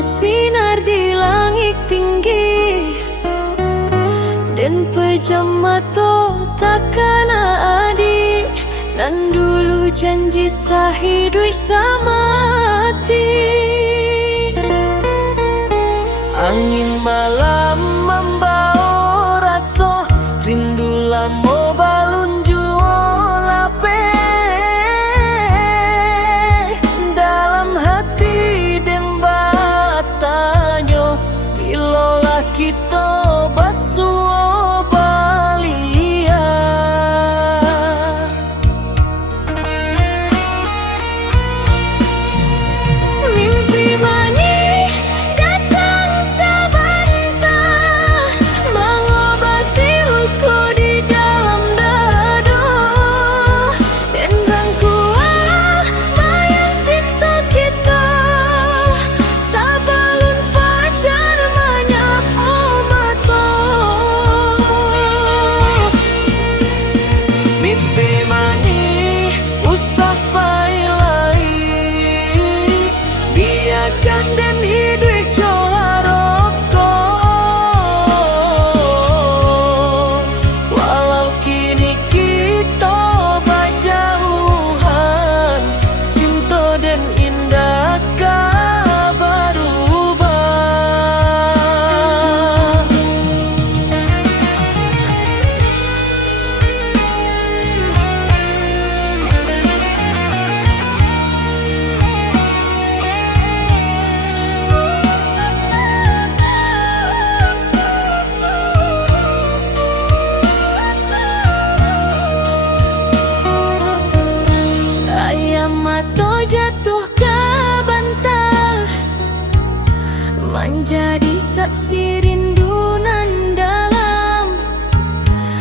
bersinar di langit tinggi, dan pejam mata takkan adi. Nan dulu janji sahidup samati. Angin malam membawa rasa rindu lamo balun jual lape dalam hati dan batanyo. Bilolah kita basuh balia. Mimpi manis datang sebentar, mengobati luka di dalam dada, dan rangkuan bayang cinta kita sebelum fajar menyapu mata. Mimpi manis usah pailai, biarkan dan hidup joharoko. Walau kini kita berjauhan, cinta dan indah kau berubah. Ayam mata jatuh ke bantal, menjadi saksi rindu nan dalam.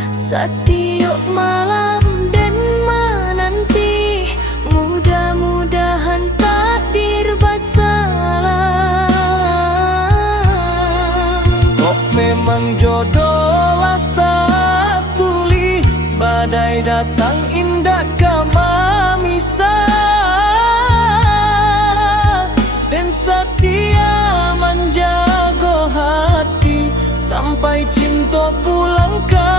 Setiap malam dan menanti, mudah-mudahan takdir bersalah. Kok memang jodoh lah tak tuli, badai datang indah kama misah, dan setia menjaga hati sampai cinta pulang ke